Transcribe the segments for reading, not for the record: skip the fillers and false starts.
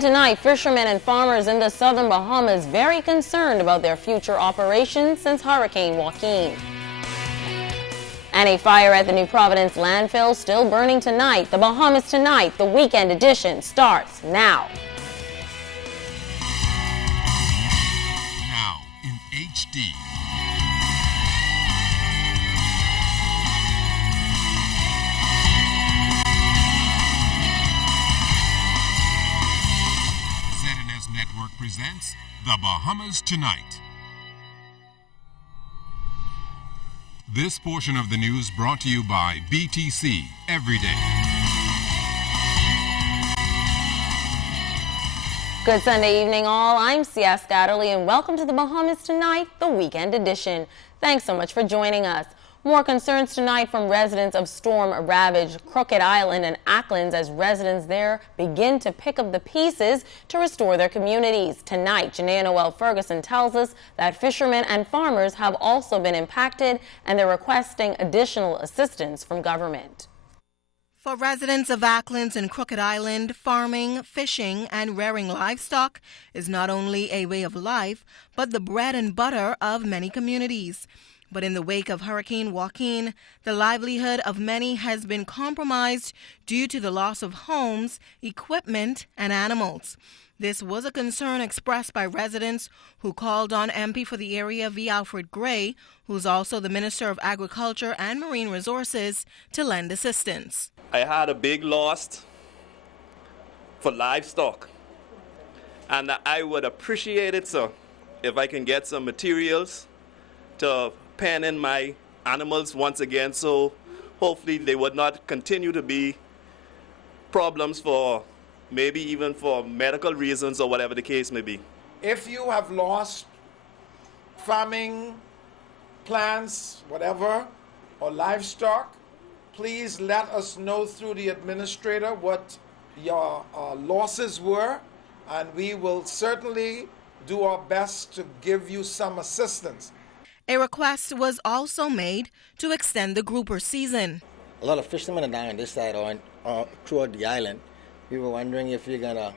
Tonight, fishermen and farmers in the southern Bahamas very concerned about their future operations since Hurricane Joaquin. And a fire at the New Providence landfill still burning tonight. The Bahamas Tonight, the weekend edition, starts now. Now in HD. ZNS Network presents The Bahamas Tonight. This portion of the news brought to you by BTC Every Day. Good Sunday evening, all. I'm Sia Scatterly, and welcome to the Bahamas Tonight, the weekend edition. Thanks so much for joining us. More concerns tonight from residents of storm-ravaged Crooked Island and Acklands as residents there begin to pick up the pieces to restore their communities. Tonight, Janae Noel Ferguson tells us that fishermen and farmers have also been impacted and they're requesting additional assistance from government. For residents of Acklands and Crooked Island, farming, fishing, and rearing livestock is not only a way of life, but the bread and butter of many communities. But in the wake of Hurricane Joaquin, the livelihood of many has been compromised due to the loss of homes, equipment, and animals. This was a concern expressed by residents who called on MP for the area V. Alfred Gray, who's also the Minister of Agriculture and Marine Resources, to lend assistance. I had a big loss for livestock, and I would appreciate it, sir, if I can get some materials to pen in my animals once again, so hopefully they would not continue to be problems for maybe even for medical reasons or whatever the case may be. If you have lost farming, plants, whatever, or livestock, please let us know through the administrator what your losses were, and we will certainly do our best to give you some assistance. A request was also made to extend the grouper season. A lot of fishermen are down on this side or throughout the island. We were wondering if you're going to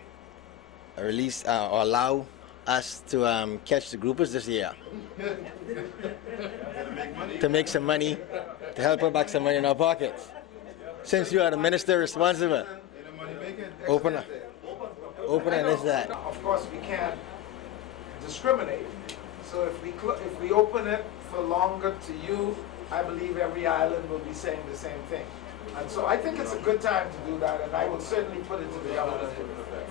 release or allow us to catch the groupers this year. To make some money, to help put back some money in our pockets. Since you are the minister responsible, open and this that. Of course, we can't discriminate. So if we open it for longer to you, I believe every island will be saying the same thing. And so I think it's a good time to do that, and I will certainly put it to the government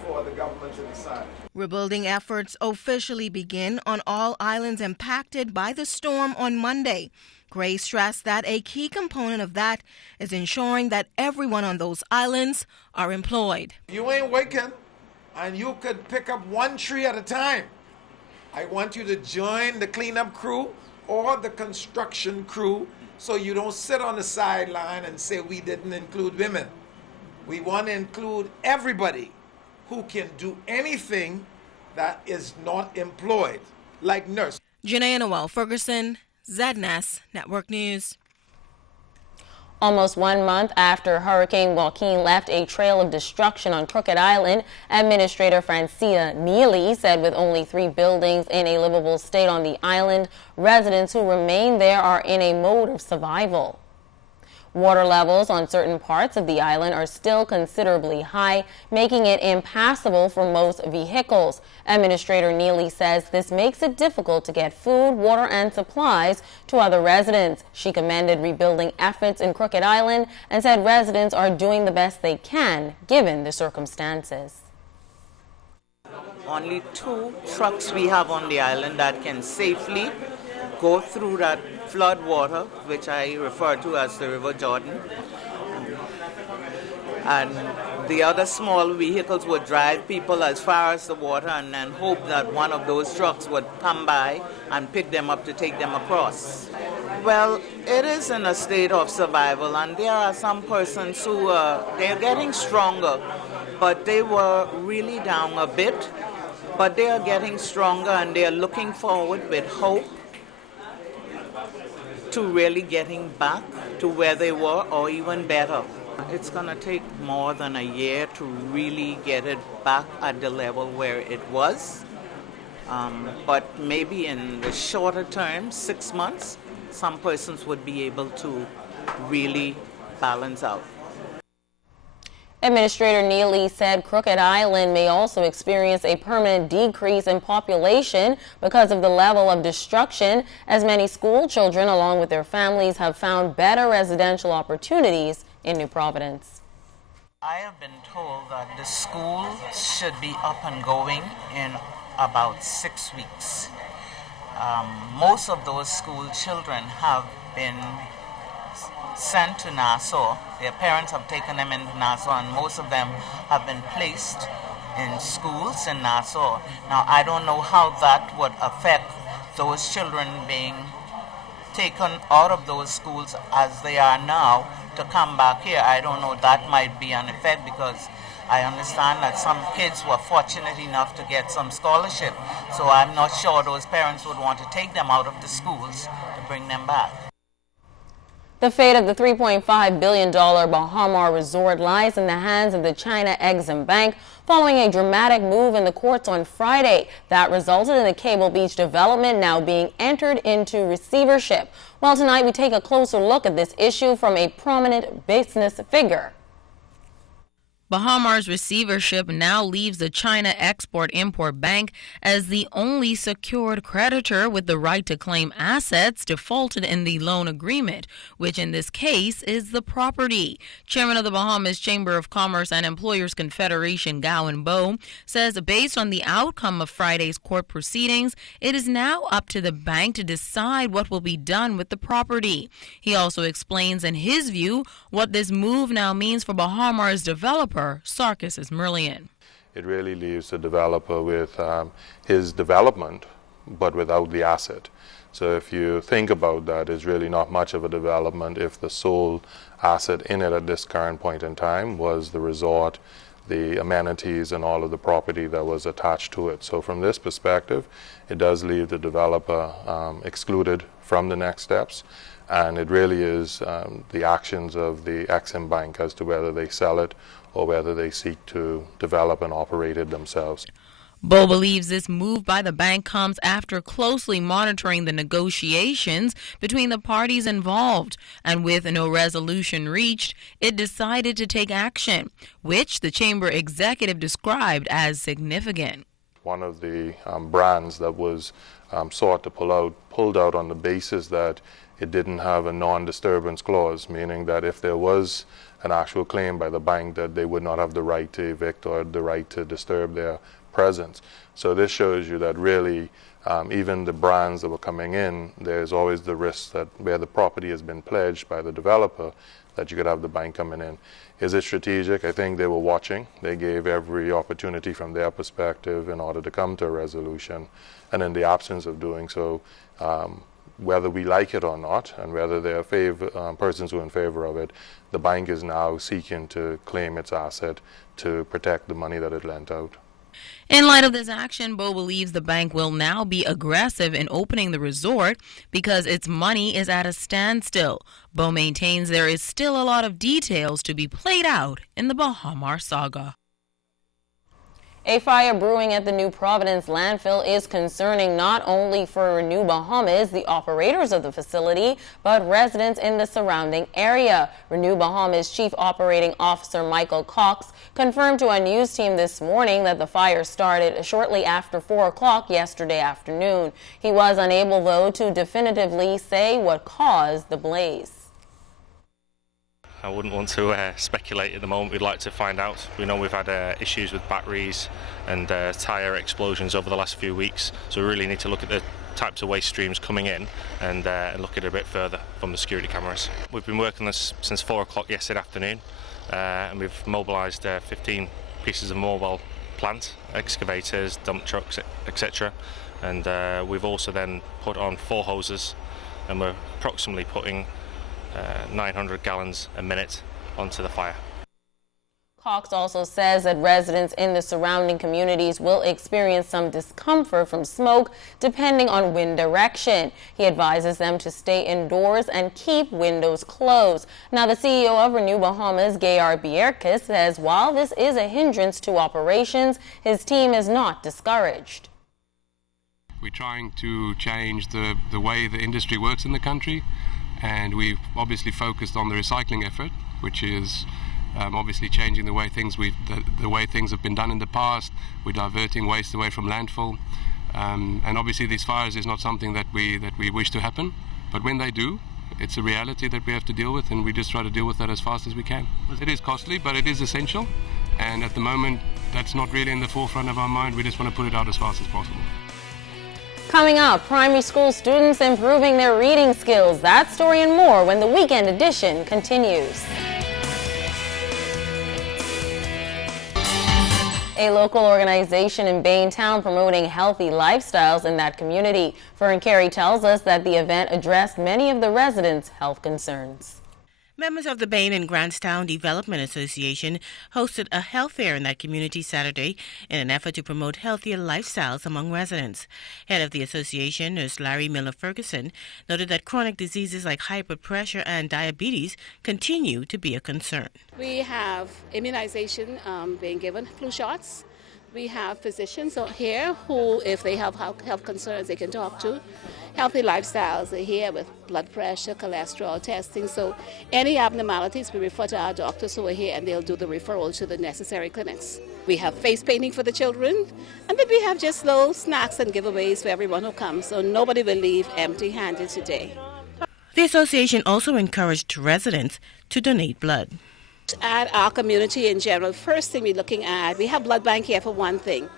for the government to decide. Rebuilding efforts officially begin on all islands impacted by the storm on Monday. Gray stressed that a key component of that is ensuring that everyone on those islands are employed. You ain't working, and you could pick up one tree at a time. I want you to join the cleanup crew or the construction crew so you don't sit on the sideline and say we didn't include women. We want to include everybody who can do anything that is not employed, like nurse. Janae Noel Ferguson, ZNS Network News. Almost 1 month after Hurricane Joaquin left a trail of destruction on Crooked Island, Administrator Francia Neely said with only 3 buildings in a livable state on the island, residents who remain there are in a mode of survival. Water levels on certain parts of the island are still considerably high, making it impassable for most vehicles. Administrator Neely says this makes it difficult to get food, water, and supplies to other residents. She commended rebuilding efforts in Crooked Island and said residents are doing the best they can given the circumstances. Only 2 trucks we have on the island that can safely go through that flood water, which I refer to as the River Jordan. And the other small vehicles would drive people as far as the water and then hope that one of those trucks would come by and pick them up to take them across. Well, it is in a state of survival, and there are some persons who they're getting stronger, but they were really down a bit. But they are getting stronger, and they are looking forward with hope to really getting back to where they were or even better. it's going to take more than a year to really get it back at the level where it was. But maybe in the shorter term, 6 months, some persons would be able to really balance out. Administrator Neely said Crooked Island may also experience a permanent decrease in population because of the level of destruction, as many school children, along with their families, have found better residential opportunities in New Providence. I have been told that the school should be up and going in about 6 weeks. Most of those school children have been sent to Nassau. Their parents have taken them into Nassau, and most of them have been placed in schools in Nassau. Now, I don't know how that would affect those children being taken out of those schools as they are now to come back here. I don't know, that might be an effect, because I understand that some kids were fortunate enough to get some scholarship. So I'm not sure those parents would want to take them out of the schools to bring them back. The fate of the $3.5 billion Baha resort lies in the hands of the China Exim Bank following a dramatic move in the courts on Friday that resulted in the Cable Beach development now being entered into receivership. Well, tonight we take a closer look at this issue from a prominent business figure. Bahamar's receivership now leaves the China Export-Import Bank as the only secured creditor with the right to claim assets defaulted in the loan agreement, which in this case is the property. Chairman of the Bahamas Chamber of Commerce and Employers Confederation, Gowan Bowe, says based on the outcome of Friday's court proceedings, it is now up to the bank to decide what will be done with the property. He also explains in his view what this move now means for Bahamar's developer, Sarkis Merlian. It really leaves the developer with his development, but without the asset. So if you think about that, it's really not much of a development if the sole asset in it at this current point in time was the resort, the amenities, and all of the property that was attached to it. So from this perspective, it does leave the developer excluded from the next steps. And it really is the actions of the Exim Bank as to whether they sell it or whether they seek to develop and operate it themselves. Bowe believes this move by the bank comes after closely monitoring the negotiations between the parties involved, and with no resolution reached, it decided to take action, which the chamber executive described as significant. One of the brands that was sought to pulled out on the basis that it didn't have a non-disturbance clause, meaning that if there was an actual claim by the bank that they would not have the right to evict or the right to disturb their presence. So this shows you that really even the brands that were coming in, there's always the risk that where the property has been pledged by the developer, that you could have the bank coming in. Is it strategic? I think they were watching. They gave every opportunity from their perspective in order to come to a resolution. And in the absence of doing so, whether we like it or not, and whether there are persons who are in favor of it, the bank is now seeking to claim its asset to protect the money that it lent out. In light of this action, Bowe believes the bank will now be aggressive in opening the resort because its money is at a standstill. Bowe maintains there is still a lot of details to be played out in the Bahamar saga. A fire brewing at the New Providence landfill is concerning not only for New Bahamas, the operators of the facility, but residents in the surrounding area. Renew Bahamas Chief Operating Officer Michael Cox confirmed to our news team this morning that the fire started shortly after 4 o'clock yesterday afternoon. He was unable, though, to definitively say what caused the blaze. I wouldn't want to speculate at the moment. We'd like to find out. We know we've had issues with batteries and tyre explosions over the last few weeks, so we really need to look at the types of waste streams coming in and look at it a bit further from the security cameras. We've been working this since 4 o'clock yesterday afternoon, and we've mobilised 15 pieces of mobile plant, excavators, dump trucks, etc. And we've also then put on 4 hoses, and we're approximately putting 900 gallons a minute onto the fire. Cox also says that residents in the surrounding communities will experience some discomfort from smoke depending on wind direction. He advises them to stay indoors and keep windows closed. Now, the CEO of Renew Bahamas, Gayar Bierkes, says while this is a hindrance to operations, his team is not discouraged. We're trying to change the way the industry works in the country, and we've obviously focused on the recycling effort, which is obviously changing the way things have been done in the past. We're diverting waste away from landfill, and obviously these fires is not something that we wish to happen, but when they do, it's a reality that we have to deal with, and we just try to deal with that as fast as we can. It is costly, but it is essential, and at the moment that's not really in the forefront of our mind. We just want to put it out as fast as possible. Coming up, primary school students improving their reading skills. That story and more when the Weekend Edition continues. A local organization in Baintown promoting healthy lifestyles in that community. Fern Carey tells us that the event addressed many of the residents' health concerns. Members of the Bain and Grantstown Development Association hosted a health fair in that community Saturday in an effort to promote healthier lifestyles among residents. Head of the association, Nurse Larry Miller-Ferguson, noted that chronic diseases like hyperpressure and diabetes continue to be a concern. We have immunization being given, flu shots. We have physicians here who, if they have health concerns, they can talk to. Healthy lifestyles are here with blood pressure, cholesterol testing. So any abnormalities, we refer to our doctors who are here, and they'll do the referral to the necessary clinics. We have face painting for the children, and then we have just little snacks and giveaways for everyone who comes, so nobody will leave empty-handed today. The association also encouraged residents to donate blood. At our community in general, first thing we're looking at, we have blood bank here for one thing.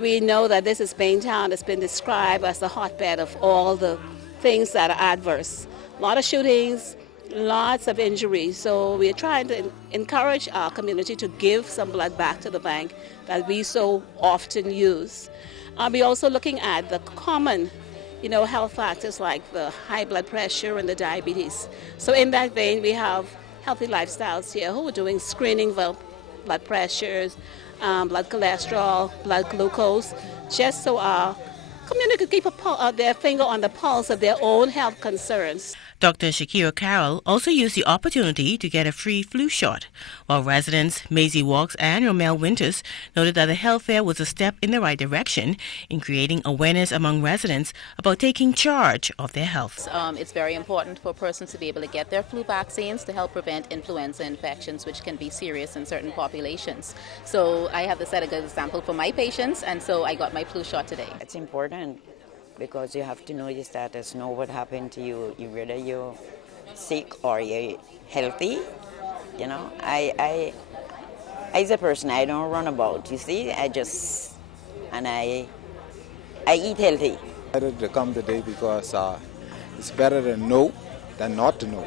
We know that this is Baintown. It's been described as the hotbed of all the things that are adverse. A lot of shootings, lots of injuries. So we're trying to encourage our community to give some blood back to the bank that we so often use. We're also looking at the common health factors like the high blood pressure and the diabetes. So in that vein, we have healthy lifestyles here who are doing screening for blood pressures, blood cholesterol, blood glucose, just so our community could keep their finger on the pulse of their own health concerns. Dr. Shakira Carroll also used the opportunity to get a free flu shot, while residents Maisie Walks and Romel Winters noted that the health fair was a step in the right direction in creating awareness among residents about taking charge of their health. It's very important for persons to be able to get their flu vaccines to help prevent influenza infections, which can be serious in certain populations. So I have to set a good example for my patients, and so I got my flu shot today. It's important, because you have to know your status, know what happened to you, whether you're sick or you're healthy. I as a person, I don't run about, you see, I eat healthy. I decided to come today because it's better to know than not to know.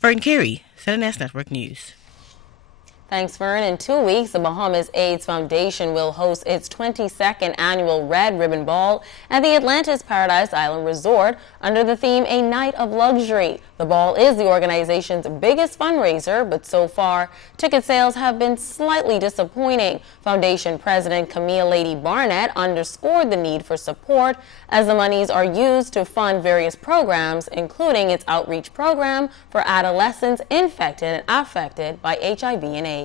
Fern Carey, ZNS Network News. Thanks, Fern. In 2 weeks, the Bahamas AIDS Foundation will host its 22nd annual Red Ribbon Ball at the Atlantis Paradise Island Resort under the theme A Night of Luxury. The ball is the organization's biggest fundraiser, but so far, ticket sales have been slightly disappointing. Foundation President Camille Lady Barnett underscored the need for support as the monies are used to fund various programs, including its outreach program for adolescents infected and affected by HIV and AIDS.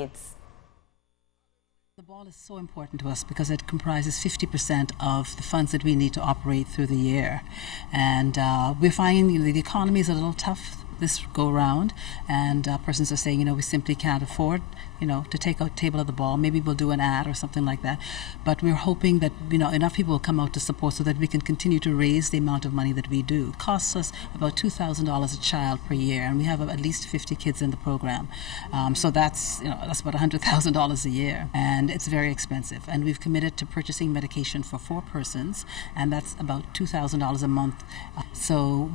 The ball is so important to us because it comprises 50% of the funds that we need to operate through the year. And we're finding the economy is a little tough this go round, and persons are saying, we simply can't afford, to take out table at the ball. Maybe we'll do an ad or something like that. But we're hoping that, enough people will come out to support so that we can continue to raise the amount of money that we do. It costs us about $2,000 a child per year, and we have at least 50 kids in the program. So that's about $100,000 a year, and it's very expensive. And we've committed to purchasing medication for 4 persons, and that's about $2,000 a month. So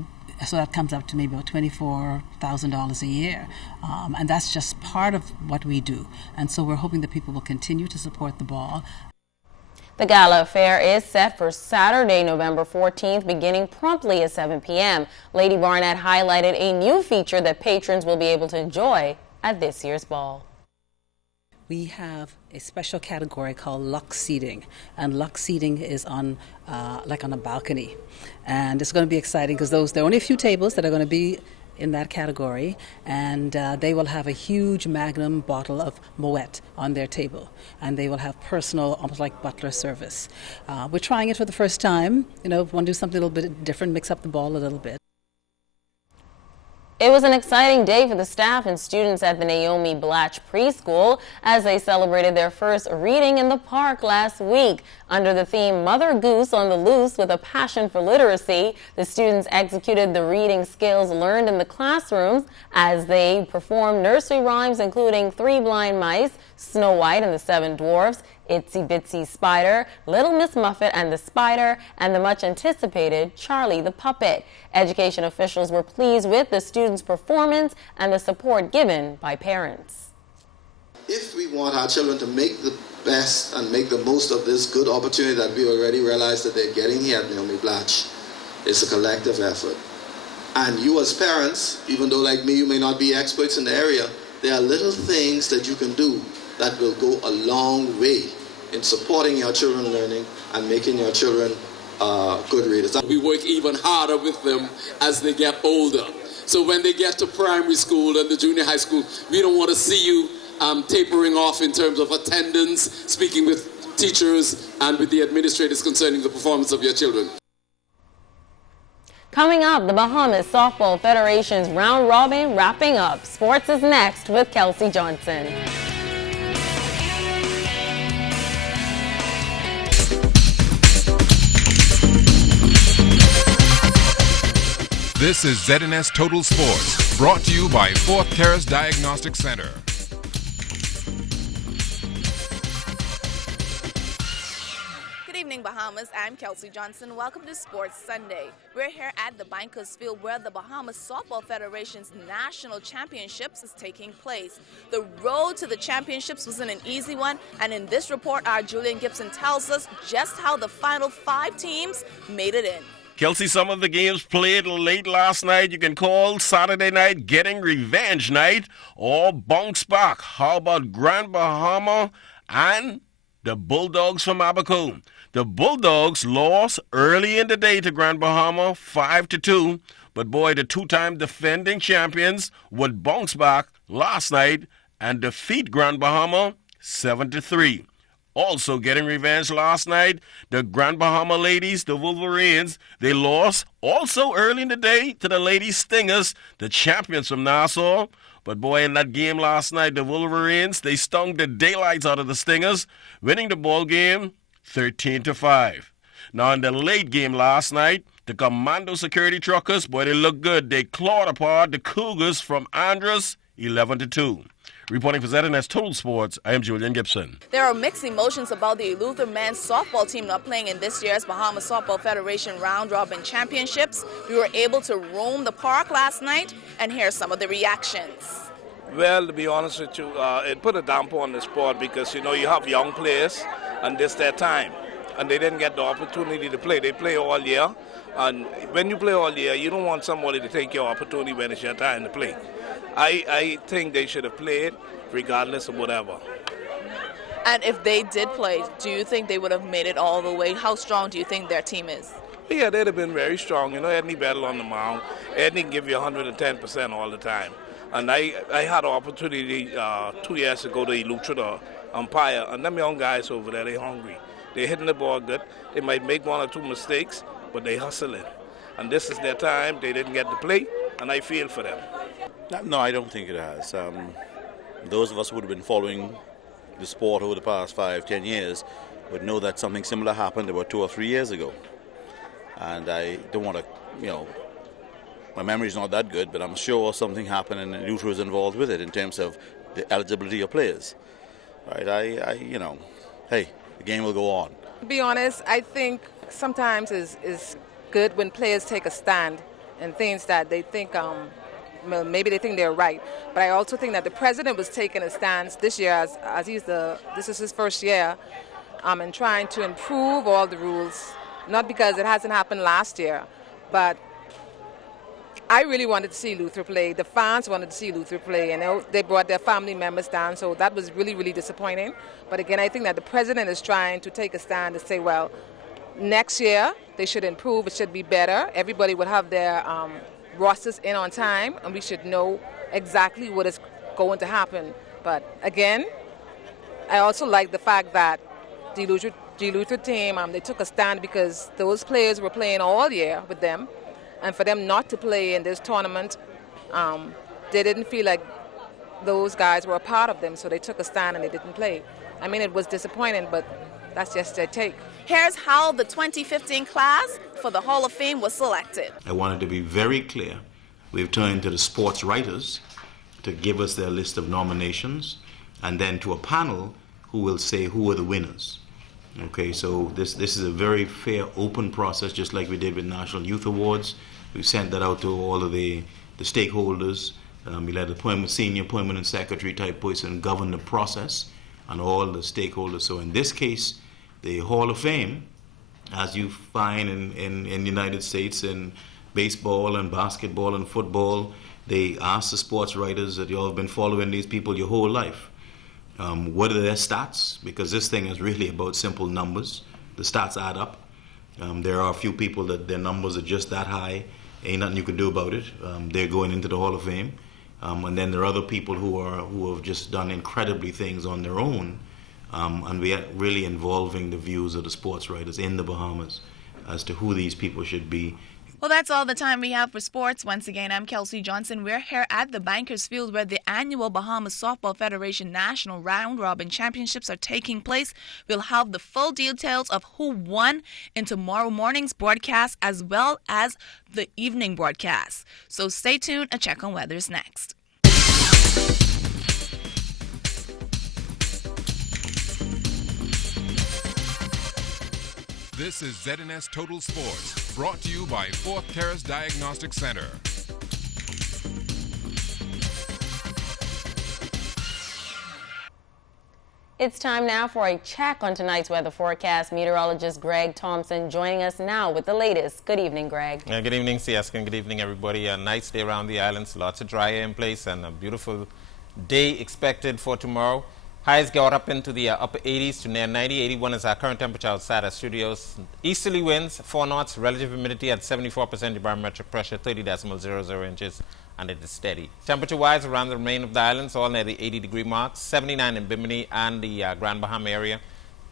that comes up to maybe about $24,000 a year. And that's just part of what we do. And so we're hoping that people will continue to support the ball. The gala affair is set for Saturday, November 14th, beginning promptly at 7 p.m. Lady Barnett highlighted a new feature that patrons will be able to enjoy at this year's ball. we have a special category called luxe seating, and luxe seating is on like on a balcony, and it's going to be exciting because there are only a few tables that are going to be in that category, and they will have a huge magnum bottle of Moet on their table, and they will have personal, almost like butler service. We're trying it for the first time. Want to do something a little bit different, mix up the ball a little bit. It was an exciting day for the staff and students at the Naomi Blatch Preschool as they celebrated their first reading in the park last week. Under the theme Mother Goose on the Loose with a Passion for Literacy, the students executed the reading skills learned in the classrooms as they performed nursery rhymes including Three Blind Mice, Snow White and the Seven Dwarfs, Itsy Bitsy Spider, Little Miss Muffet and the Spider, and the much-anticipated Charlie the Puppet. Education officials were pleased with the students' performance and the support given by parents. If we want our children to make the best and make the most of this good opportunity that we already realize that they're getting here at Naomi Blatch, it's a collective effort. And you as parents, even though like me you may not be experts in the area, there are little things that you can do that will go a long way in supporting your children learning and making your children good readers. We work even harder with them as they get older. So when they get to primary school and the junior high school, we don't want to see you tapering off in terms of attendance, speaking with teachers and with the administrators concerning the performance of your children. Coming up, the Bahamas Softball Federation's round robin wrapping up. Sports is next with Kelsey Johnson. This is ZNS Total Sports, brought to you by Fourth Terrace Diagnostic Center. Good evening, Bahamas. I'm Kelsey Johnson. Welcome to Sports Sunday. We're here at the Bankers Field where the Bahamas Softball Federation's National Championships is taking place. The road to the championships wasn't an easy one, and in this report, our Julian Gibson tells us just how the final 5 teams made it in. Kelsey, some of the games played late last night. You can call Saturday night getting revenge night or bounce back. How about Grand Bahama and the Bulldogs from Abaco? The Bulldogs lost early in the day to Grand Bahama 5-2. But boy, the 2-time defending champions would bounce back last night and defeat Grand Bahama 7-3. Also getting revenge last night, the Grand Bahama ladies, the Wolverines, they lost also early in the day to the Lady Stingers, the champions from Nassau. But boy, in that game last night, the Wolverines, they stung the daylights out of the Stingers, winning the ball game 13-5. Now in the late game last night, the Commando Security Truckers, boy, they look good. They clawed apart the Cougars from Andros 11-2. Reporting for ZNS Total Sports, I am Julian Gibson. There are mixed emotions about the Luther men's softball team not playing in this year's Bahamas Softball Federation Round Robin Championships. We were able to roam the park last night, and here's some of the reactions. Well, to be honest with you, it put a damper on the sport because, you have young players, and this their time. And they didn't get the opportunity to play. They play all year, and when you play all year, you don't want somebody to take your opportunity when it's your time to play. I think they should have played regardless of whatever. And if they did play, do you think they would have made it all the way? How strong do you think their team is? Yeah, they'd have been very strong. Edney battle on the mound. Edney can give you 110% all the time. And I had an opportunity 2 years to go to Eleuthera, the umpire, and them young guys over there, they hungry. They're hitting the ball good. They might make 1 or 2 mistakes, but they hustling. And this is their time. They didn't get to play, and I feel for them. No, I don't think it has. Those of us who have been following the sport over the past 5-10 years would know that something similar happened about 2 or 3 years ago. And I don't want to, my memory's not that good, but I'm sure something happened and Eleuthera was involved with it in terms of the eligibility of players. Right? Hey, the game will go on. To be honest, I think sometimes is good when players take a stand and things that they think maybe they think they're right. But I also think that the president was taking a stance this year as this is his first year and trying to improve all the rules, not because it hasn't happened last year, but I really wanted to see Luther play. The fans wanted to see Luther play, and they brought their family members down, so that was really, really disappointing. But again, I think that the president is trying to take a stand and say, well, next year they should improve, it should be better. Everybody would have their rosters in on time, and we should know exactly what is going to happen. But again, I also like the fact that the Luther team, they took a stand because those players were playing all year with them. And for them not to play in this tournament, they didn't feel like those guys were a part of them, so they took a stand and they didn't play. I mean, it was disappointing, but that's just their take. Here's how the 2015 class for the Hall of Fame was selected. I wanted to be very clear. We've turned to the sports writers to give us their list of nominations, and then to a panel who will say who are the winners. Okay, so this is a very fair, open process, just like we did with National Youth Awards. We sent that out to all of the stakeholders. We let the senior permanent secretary type person govern the process and all the stakeholders. So in this case, the Hall of Fame, as you find in the United States in baseball and basketball and football, they ask the sports writers that you all have been following these people your whole life. What are their stats? Because this thing is really about simple numbers. The stats add up. There are a few people that their numbers are just that high. Ain't nothing you can do about it. They're going into the Hall of Fame. And then there are other people who have just done incredibly things on their own. And we are really involving the views of the sports writers in the Bahamas as to who these people should be. Well, that's all the time we have for sports. Once again, I'm Kelsey Johnson. We're here at the Bankers Field where the annual Bahamas Softball Federation National Round Robin Championships are taking place. We'll have the full details of who won in tomorrow morning's broadcast as well as the evening broadcast. So stay tuned and check on weather's next. This is ZNS Total Sports, brought to you by Fourth Terrace Diagnostic Center. It's time now for a check on tonight's weather forecast. Meteorologist Greg Thompson joining us now with the latest. Good evening, Greg. Good evening, Siaska, and good evening, everybody. A nice day around the islands, lots of dry air in place, and a beautiful day expected for tomorrow. Highs got up into the upper 80s to near 90. 81 is our current temperature outside our studios. Easterly winds, 4 knots, relative humidity at 74%, barometric pressure 30.00 inches, and it is steady. Temperature-wise, around the remainder of the islands, all near the 80-degree mark. 79 in Bimini and the Grand Bahama area.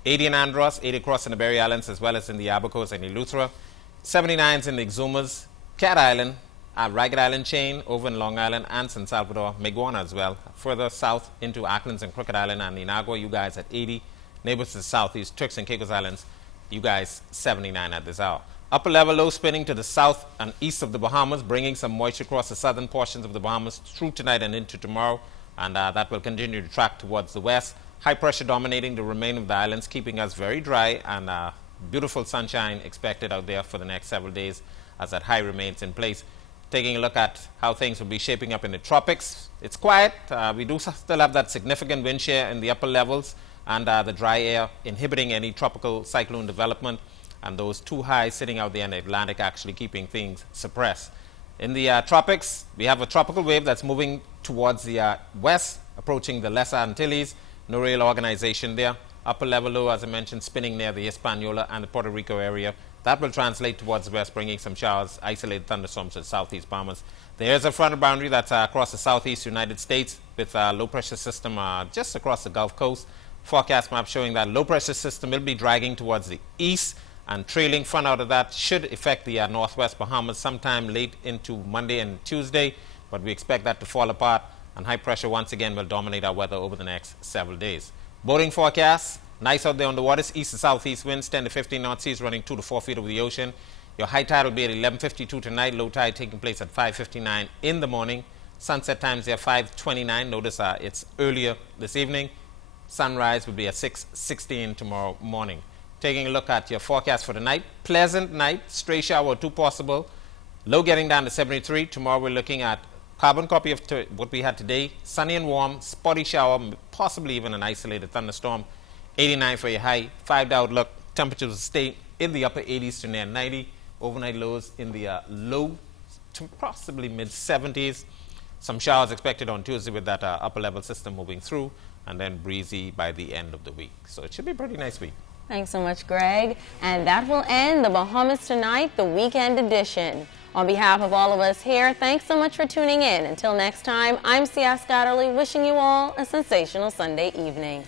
80 in Andros, 80 across in the Berry Islands, as well as in the Abacos and Eleuthera. 79s in the Exumas, Cat Island, Ragged Island chain over in Long Island and San Salvador, Meguana as well. Further south into Acklins and Crooked Island and Inagua, you guys at 80. Neighbors to the southeast, Turks and Caicos Islands, you guys 79 at this hour. Upper level low spinning to the south and east of the Bahamas, bringing some moisture across the southern portions of the Bahamas through tonight and into tomorrow, and that will continue to track towards the west. High pressure dominating the remainder of the islands, keeping us very dry, and beautiful sunshine expected out there for the next several days as that high remains in place. Taking a look at how things will be shaping up in the tropics. It's quiet. We do still have that significant wind shear in the upper levels and the dry air inhibiting any tropical cyclone development, and those two highs sitting out there in the Atlantic actually keeping things suppressed. In the tropics, we have a tropical wave that's moving towards the west, approaching the Lesser Antilles. No real organization there. Upper level low, as I mentioned, spinning near the Hispaniola and the Puerto Rico area. That will translate towards the west, bringing some showers, isolated thunderstorms to the southeast Bahamas. There is a frontal boundary that's across the southeast United States with a low-pressure system just across the Gulf Coast. Forecast map showing that low-pressure system will be dragging towards the east, and trailing front out of that should affect the northwest Bahamas sometime late into Monday and Tuesday, but we expect that to fall apart, and high pressure once again will dominate our weather over the next several days. Boating forecast. Nice out there on the waters. East to southeast winds, 10 to 15 knot seas running 2 to 4 feet over the ocean. Your high tide will be at 11:52 tonight. Low tide taking place at 5:59 in the morning. Sunset times there 5:29. Notice it's earlier this evening. Sunrise will be at 6:16 tomorrow morning. Taking a look at your forecast for tonight. Pleasant night. Stray shower or two possible. Low getting down to 73. Tomorrow we're looking at carbon copy of what we had today. Sunny and warm. Spotty shower. Possibly even an isolated thunderstorm. 89 for your high, 5-day outlook. Temperatures will stay in the upper 80s to near 90. Overnight lows in the low to possibly mid-70s. Some showers expected on Tuesday with that upper level system moving through, and then breezy by the end of the week. So it should be a pretty nice week. Thanks so much, Greg. And that will end the Bahamas Tonight, the weekend edition. On behalf of all of us here, thanks so much for tuning in. Until next time, I'm Sia Scotterly, wishing you all a sensational Sunday evening.